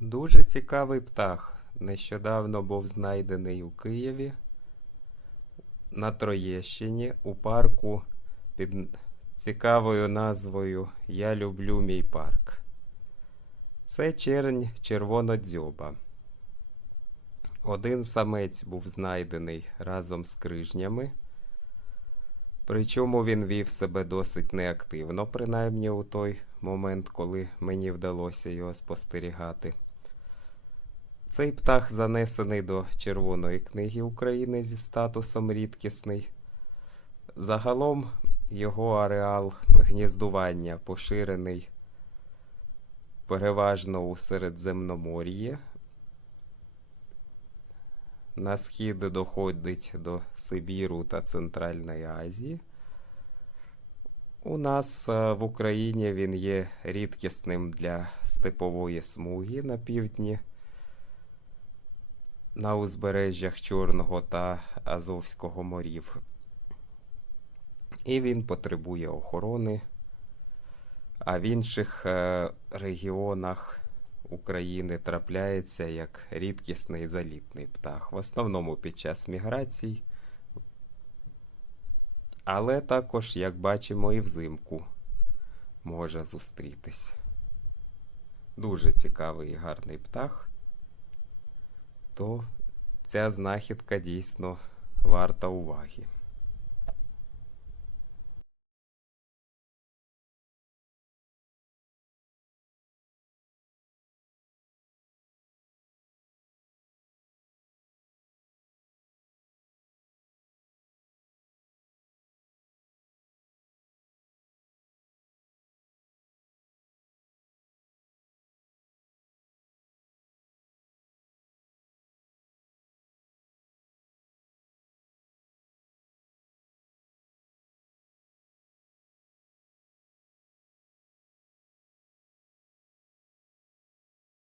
Дуже цікавий птах. Нещодавно був знайдений у Києві на Троєщині у парку під цікавою назвою Я люблю мій парк. Це чернь червонодзьоба. Один самець був знайдений разом з крижнями. Причому він вів себе досить неактивно, принаймні у той момент, коли мені вдалося його спостерігати. Цей птах занесений до Червоної книги України зі статусом рідкісний. Загалом його ареал гніздування поширений переважно у Середземномор'ї. На схід доходить до Сибіру та Центральної Азії. У нас е, в Україні він є рідкісним для степової смуги на півдні, на узбережжях Чорного та Азовського морів. І він потребує охорони. А в інших е, регіонах України трапляється як рідкісний залітний птах, в основному під час міграцій, але також, як бачимо, і взимку може зустрітись. Дуже цікавий і гарний птах, то ця знахідка дійсно варта уваги.